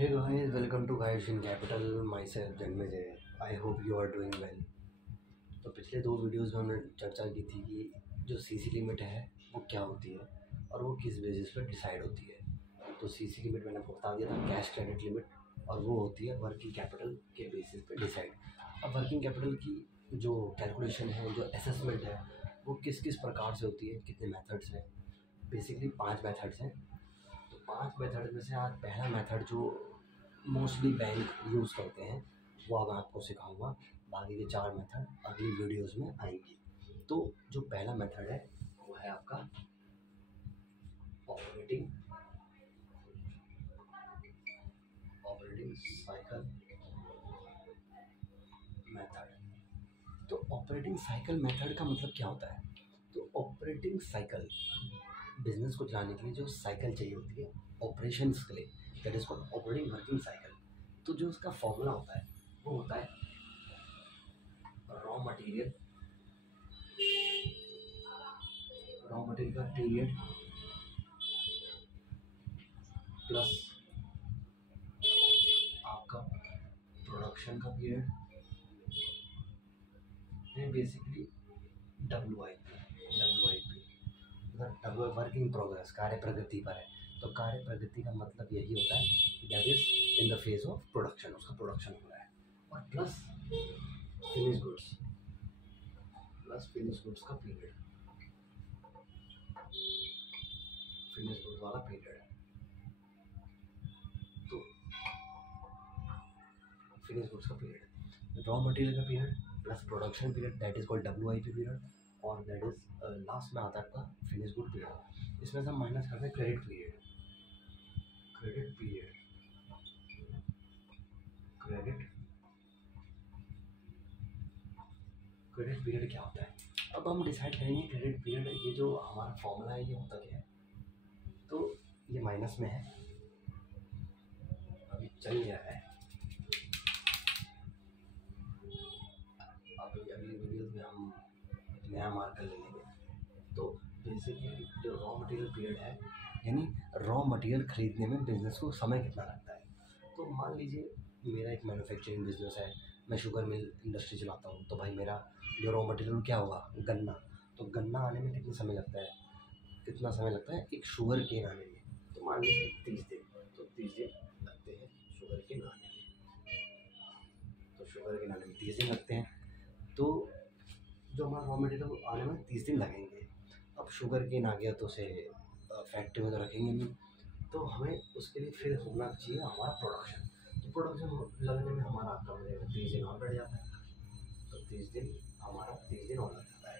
Hey guys, welcome to Guys in Capital. Myself Janmejay. I hope you are doing well. तो पिछले दो videos में हमने चर्चा की थी कि जो सीसी लिमिट है वो क्या होती है और वो किस बेसिस पर डिसाइड होती है। तो सीसी लिमिट मैंने आपको बता दिया था, कैश क्रेडिट लिमिट, और वो होती है वर्किंग कैपिटल के बेसिस पे डिसाइड। अब वर्किंग कैपिटल की जो कैलकुलेशन है, जो असेसमेंट है, वो किस किस प्रकार से होती है, कितने मेथड्स हैं। बेसिकली 5 मेथड्स हैं। तो 5 मेथड में से आज पहला मेथड जो मोस्टली बैंक यूज़ करते हैं वो अब मैं आपको सिखाऊंगा। बाकी के 4 मेथड अगली वीडियोस में आएंगी। तो जो पहला मेथड है वो है आपका ऑपरेटिंग साइकिल मेथड। तो ऑपरेटिंग साइकिल मेथड का मतलब क्या होता है? तो ऑपरेटिंग साइकिल बिजनेस को चलाने के लिए जो साइकिल चाहिए होती है ऑपरेशंस के लिए, that is called operating working cycle. तो जो उसका फॉर्मूला होता है वो होता है रॉ मटेरियल का पीरियड प्लस आपका प्रोडक्शन का पीरियड है। बेसिकली डब्ल्यू आई पी मतलब वर्किंग प्रोग्रेस, कार्य प्रगति पर है। तो कार्य प्रगति का मतलब यही होता है कि that is in the phase of production, उसका प्रोडक्शन हो रहा है। और प्लस फिनिश गुड्स का पीरियड, फिनिश गुड्स वाला पीरियड है। तो फिनिश गुड्स का पीरियड, रॉ मटेरियल का period plus production period, that is called W period. और दैट इज लास्ट में आता है आपका फिनिश गुड पीरियड। इसमें से हम माइनस करते हैं क्रेडिट पीरियड। क्रेडिट पीरियड क्या होता है? अब हम डिसाइड करेंगे क्रेडिट पीरियड, ये जो हमारा फॉर्मूला है ये होता क्या है। तो ये माइनस में है, अभी चल गया है। अभी अगली वीडियो में हम एक नया मार्कर ले लेंगे। तो बेसिकली जो रॉ मटेरियल पीरियड है, यानी रॉ मटेरियल खरीदने में बिजनेस को समय कितना लगता है। तो मान लीजिए मेरा एक मैन्युफैक्चरिंग बिजनेस है, मैं शुगर मिल इंडस्ट्री चलाता हूँ। तो भाई मेरा जो रॉ मटेरियल क्या होगा, गन्ना। तो गन्ना आने में कितना समय लगता है एक शुगर केन आने में? तो मान लीजिए 30 दिन। तो 30 दिन लगते हैं शुगर केन आने में। तो शुगर केन आने में 30 दिन लगते हैं। तो जो हमारा रॉ मटेरियल आने में 30 दिन लगेंगे। अब शुगर केन आ गया तो उसे फैक्ट्री में तो रखेंगे नहीं, तो हमें उसके लिए फिर होना चाहिए हमारा प्रोडक्शन। तो प्रोडक्शन लगने में हमारा कम रहेगा, 30 दिन और बढ़ जाता है। तो 30 दिन और लग जाता है,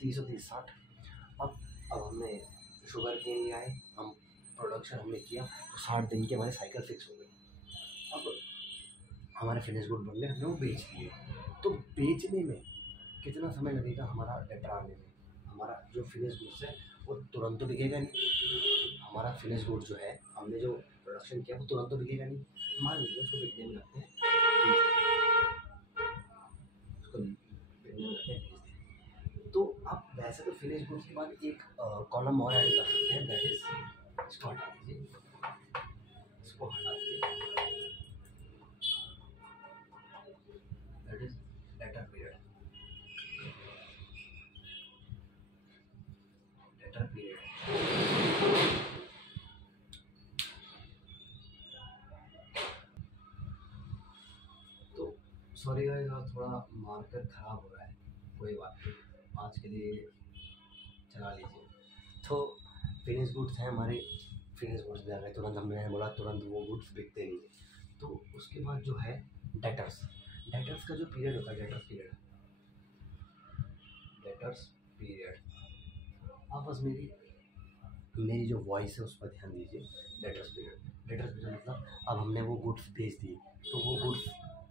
30 और 30 60। अब हमने शुगर केन लिया है, हम प्रोडक्शन हमने किया, तो 60 दिन की हमारी साइकिल फिक्स हो गई। अब हमारे फिनिश गुड बन गए, हमने वो बेच दिए। तो बेचने में कितना समय लगेगा हमारा डेटा आने में? हमारा जो फिनिश गुड्स है वो तुरंत तो बिकेगा नहीं। हमारा फिनिश गुड जो है, हमने जो प्रोडक्शन किया वो तुरंत तो बिकेगा नहीं। मान लीजिए उसको बिकने में लगते हैं 20 दिन। तो आप वैसे तो फिनिश गुड्स के बाद एक कॉलम और ऐड कर सकते हैं, दैट इज, इसको हटा दीजिए, दैट इज डेटर पीरियड। तो सॉरी गाइस, थोड़ा मार्कर खराब हो रहा है, कोई बात नहीं, आज के लिए चला लीजिए। तो फिनिश गुड्स हैं हमारे, फिनिश गुड्स भी आ गए तुरंत। हमने बोला तुरंत वो गुड्स बिकते नहीं है। तो उसके बाद जो है डेटर्स का जो पीरियड होता है, डेटर्स पीरियड। आप बस मेरी जो वॉइस है उस पर ध्यान दीजिए। डेटर्स पीरियड मतलब अब हमने वो गुड्स बेच दिए, तो वो गुड्स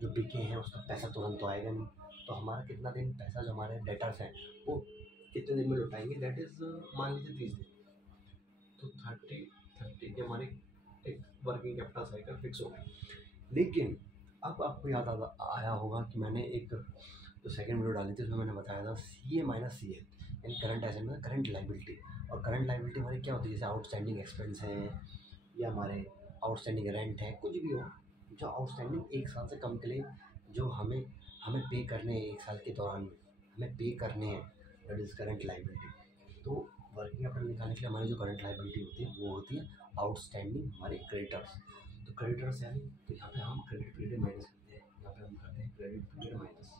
जो बिके हैं उसका पैसा तुरंत तो आएगा नहीं। तो हमारा कितना दिन पैसा जो हमारे डेटर्स हैं वो कितने दिन में लौटाएंगे, दैट इज़ मान लीजिए 30 दिन। तो 30 की हमारी एक वर्किंग कैपिटल साइकिल फिक्स हो गई। लेकिन अब आपको याद आया होगा कि मैंने एक जो सेकंड वीडियो डाली थी उसमें मैंने बताया था CA माइनस CL, यानी करंट एसेट में करंट लाइबिलिटी। और करंट लाइबिलिटी हमारी क्या होती है, जैसे आउटस्टैंडिंग एक्सपेंस हैं या हमारे आउटस्टैंडिंग रेंट है, कुछ भी हो, जो आउटस्टैंडिंग 1 साल से कम के लिए जो हमें हमें पे करने हैं 1 साल के दौरान हमें पे करने हैं, दैट इज़ करंट लायबिलिटी। तो वर्किंग कैपिटल निकालने के लिए हमारी जो करंट लायबिलिटी होती है वो होती है आउटस्टैंडिंग हमारे क्रेडिटर्स। तो क्रेडिटर्स यानी तो यहाँ पे हम क्रेडिट पीरियड माइनस करते हैं, यहाँ पे हम करते हैं credit period minus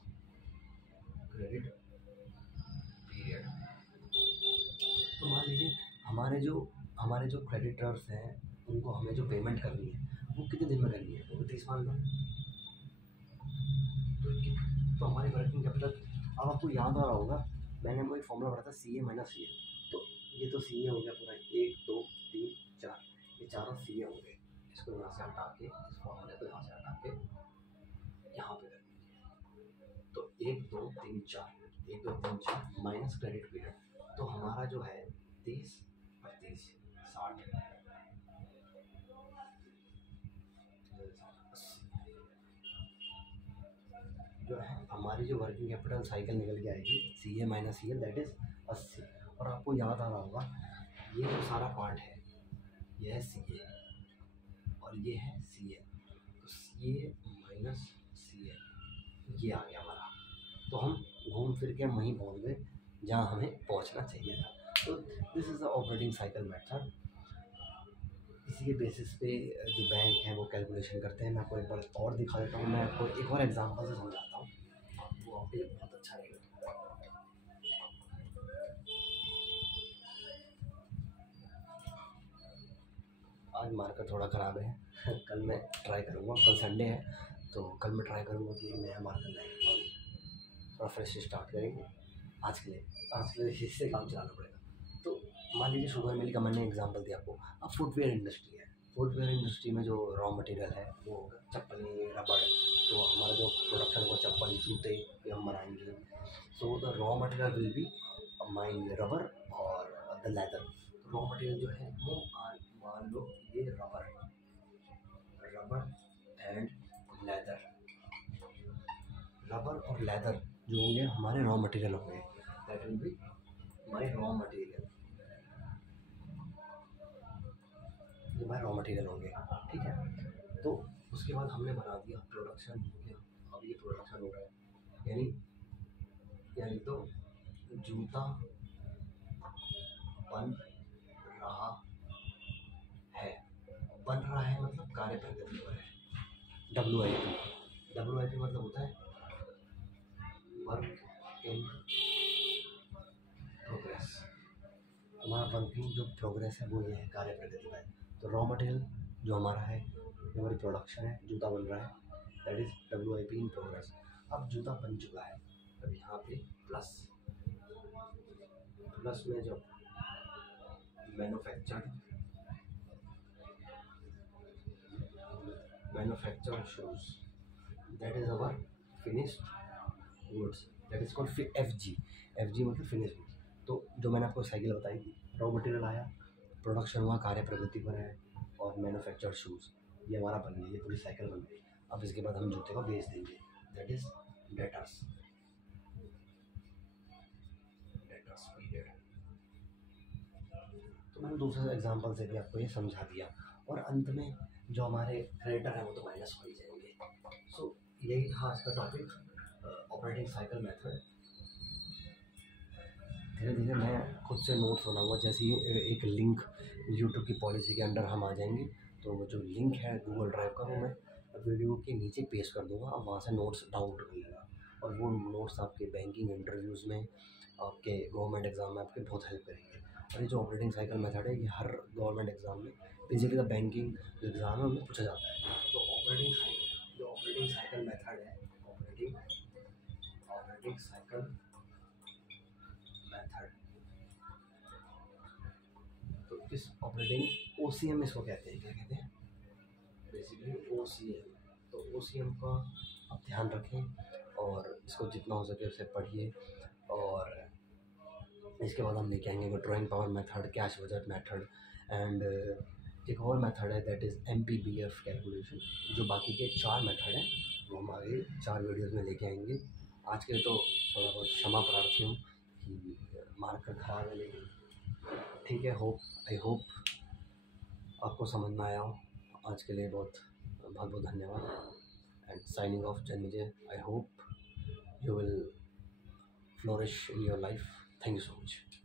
credit period. तो मान लीजिए हमारे जो क्रेडिटर्स हैं उनको हमें जो पेमेंट करनी है वो कितने दिन में करनी है, वो 30 मान लो। तो हमारी वर्किंग कैपिटल, अब आपको याद आ रहा होगा मैंने आपको एक फॉर्मूला पढ़ा था सी ए माइनस सी ए। तो ये तो सी ए हो गया पूरा, 1 2 3 4, ये चारों सी ए हो गए। इसको यहाँ से हटा के इस फॉर्मूले को यहाँ से हटा के यहाँ पे कर, तो 1 2 3 4 1 2 3 4 माइनस क्रेडिट पीरियड। तो हमारा जो है 30 35 60 जो है हमारी जो वर्किंग कैपिटल साइकिल निकल के आएगी C A minus C L, that is 80। और आपको याद आ रहा होगा ये जो सारा पार्ट है ये है सी ए और ये है सी ए, तो सी ए माइनस सी ए ये आ गया हमारा। तो हम घूम फिर के वहीं पहुंच गए जहां हमें पहुंचना चाहिए था। तो this is the operating cycle method. इसी के बेसिस पे जो बैंक है वो कैलकुलेशन करते हैं। मैं आपको एक बार और दिखा देता हूँ, मैं आपको एक और एग्जांपल से समझाता हूँ, वो आपके लिए बहुत अच्छा रहेगा। आज मार्केट थोड़ा ख़राब है कल मैं ट्राई करूँगा, कल संडे है तो कल मैं ट्राई करूँगा कि नया मार्केट लाएंगे और थोड़ा फ्रेश स्टार्ट करेंगे। आज के लिए इससे काम चलाना पड़ेगा। तो मान लीजिए शुगर मिल का मैंने एग्जांपल दिया आपको। अब फुटवेयर इंडस्ट्री है, फुटवेयर इंडस्ट्री में जो रॉ मटेरियल है वो होगा चप्पल, रबड़। तो हमारा जो प्रोडक्शन को चप्पल जूते ये हम बनाएंगे। So the raw material will be mine rubber और द लेदर। रॉ मटेरियल जो है वो मान लो ये रबर एंड लेदर, रबर और लेदर जो होंगे हमारे रॉ मटेरियल होंगे, that will be my raw material, ये हमारे रॉ मटेरियल होंगे। ठीक है, तो उसके बाद हमने बना दिया प्रोडक्शन हो गया। अब ये प्रोडक्शन हो रहा है यानी तो जूता बन रहा है मतलब कार्य प्रगति पर है। WIP मतलब होता है वर्क इन प्रोग्रेस। हमारा वर्किंग जो प्रोग्रेस है वो ये है, कार्य प्रगति पर है। तो रॉ मटेरियल जो हमारा है जो हमारी प्रोडक्शन है, जूता बन रहा है, that is WIP in progress. अब जूता बन चुका है, अब यहाँ पे प्लस में जो manufactured shoes, that is our finished goods, that is called FG। FG मतलब फिनिश गुड्स। तो जो मैंने आपको साइकिल बताई थी, रॉ मटेरियल आया, प्रोडक्शन हुआ, कार्य प्रगति पर है, और मैन्युफैक्चर्ड शूज़, ये हमारा बन गया, ये पूरी साइकिल बन गई। अब इसके बाद हम जूते को बेच देंगे, दैट इज डेटर्स पीरियड। तो मैंने दूसरे एग्जांपल से भी आपको ये समझा दिया। और अंत में जो हमारे क्रेडिटर हैं वो तो माइनस हो ही जाएंगे। सो यही था आज का टॉपिक, ऑपरेटिंग साइकिल मेथड। धीरे धीरे मैं खुद से नोट्स बनाऊंगा, जैसे ही एक लिंक यूट्यूब की पॉलिसी के अंडर हम आ जाएंगे तो वो जो लिंक है गूगल ड्राइव का वो मैं वीडियो के नीचे पेस्ट कर दूंगा, आप वहाँ से नोट्स डाउनलोड कर लेना। और वो नोट्स आपके बैंकिंग इंटरव्यूज़ में, आपके गवर्नमेंट एग्ज़ाम में आपके बहुत हेल्प करेंगे। और ये जो ऑपरेटिंग साइकिल मेथड है ये हर गवर्नमेंट एग्ज़ाम में, बेसिकली द बैंकिंग जो एग्ज़ाम है उनमें पूछा जाता है। तो ऑपरेटिंग साइकिल मेथड है, ऑपरेटिंग साइकिल मेथड। तो इस ऑपरेटिंग OCM इसको कहते हैं, क्या कहते हैं, बेसिकली OCM। तो OCM का आप ध्यान रखें और इसको जितना हो सके उसे पढ़िए। और इसके बाद हम लेके आएंगे drawing power method, cash budget method, and एक और मेथड है दैट इज़ MPBF कैलकुलेशन। जो बाकी के 4 मेथड हैं वो हम आगे 4 वीडियोज़ में लेके आएंगे। आज के तो थोड़ा बहुत क्षमा प्रार्थी हूँ कि मार्केट खराब है, लेकिन ठीक है, आई होप आपको समझ में आया हो। आज के लिए बहुत बहुत बहुत धन्यवाद and signing off Janmejay. I hope you will flourish in your life. Thank you so much.